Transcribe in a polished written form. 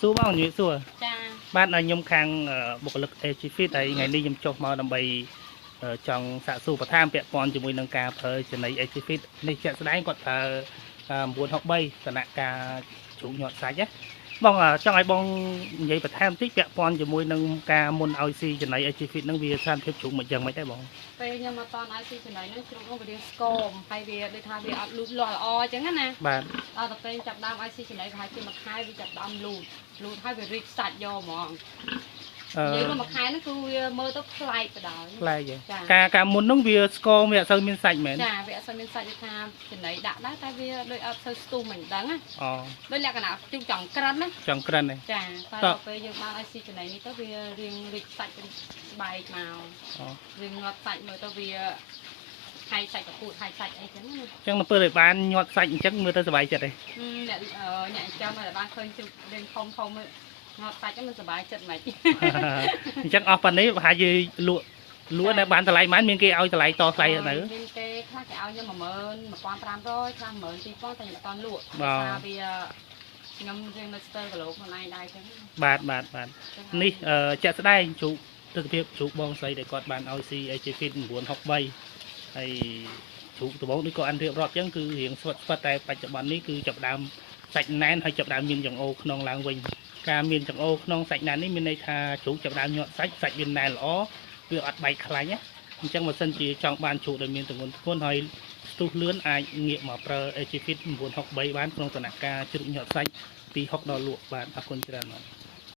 ស៊ូបងញៀស៊ូចាបានឲ្យខ្ញុំខាងបុគ្គលិក Agifit ហើយថ្ងៃនេះខ្ញុំចុះមកដើម្បីចង់សាកសួរបន្ថែមពាក់ព័ន្ធជាមួយនឹងការប្រើចំណី Agifit នេះជាក់ស្ដែងគាត់ប្រើ963ដំណាក់កាលជ្រូកញាត់សាច់ណាបងចង់ឲ្យបងនិយាយបន្ថែមបន្តិចពាក់ព័ន្ធជាមួយនឹងការមុនឲ្យស៊ីចំណី Agifit ហ្នឹងវាស្ថានភាពជ្រូកមិនយ៉ាងម៉េចដែរបងពេលខ្ញុំមកតន់ឲ្យស៊ីចំណីហ្នឹងជ្រូកនោះវារៀងស្គមហើយវាដូចថាវាអត់លូតលាស់ល្អអញ្ចឹងណាបាទដល់ទៅពេលចាប់ដើមឲ្យស៊ីចំណីប្រហែលជាមួយខែវាចាប់ដើមលូតហើយវារីកសាច់យកហ្មងនិយាយមកខែហ្នឹងគឺវាមើលទៅប្លែកទៅដល់ប្លែកការមុនហ្នឹងវាស្គមវាអត់សូវមានសាច់មែនចាវាអត់សូវមានសាច់ដូចថាចំណីដាក់ដែរតែវាដូចអត់សូវស្ទុះមិនដឹងណាអូដូចលក្ខណៈជុំចង់ក្រិនណាចង់ក្រិនចាតែដល់ពេលយើងបានឲ្យស៊ីចំណីនេះទៅវារៀងរីកសាច់បែកមករៀងងាត់សាច់មើលទៅវាហើយសាច់កពូតហើយសាច់អីចឹងណាចឹងនៅពេលដែលបានញាត់សាច់អញ្ចឹងមើលទៅសុបាយចិត្តទេអ្នកចាំមកបានឃើញជុំរៀងធំងាត់សាច់ហ្នឹងមិនសុបាយចិត្តហ្មងអញ្ចឹងអស់ប៉ុណ្នេះប្រហែលជាលក់តែបានតម្លៃប៉ុន្មានមានគេឲ្យតម្លៃតថ្លៃទៅមានគេខ្លះគេឲ្យខ្ញុំ11500ខ្លះ12000តែខ្ញុំអត់តន់លក់ថាវាខ្ញុំរៀងនៅស្ទើរគីឡូខ្លួនឯងដែរចឹងបាទនេះជាក់ស្ដែងជ្រូកទិដ្ឋភាពជ្រូកបងស្រីដែលគាត់បានឲ្យ CAG-Fit 963ហើយជ្រូកដំបូងនេះក៏អានរៀបរាប់ចឹងគឺរៀងស្វិតតែបច្ចុប្បន្ននេះគឺចាប់ដើមសាច់ណែនហើយចាប់ដើមមានចង្អូរក្នុងឡើងវិញការមានចង្អូរក្នុងសាច់ណែននេះមានន័យថាជ្រូកចាប់ដើមញាត់សាច់វាណែនល្អវាអត់បែកខ្លាញ់ណាអញ្ចឹងបើសិនជាចង់បានជ្រូកដែលមានទម្ងន់ធ្ងន់ហើយស្ទុះលឿនអាចងាកមកប្រើ AG-Fit 963បានក្នុងដំណាក់កាលជ្រូកញាត់សាច់ពីហុកដល់លក់បាទអរគុណច្រើនបាទ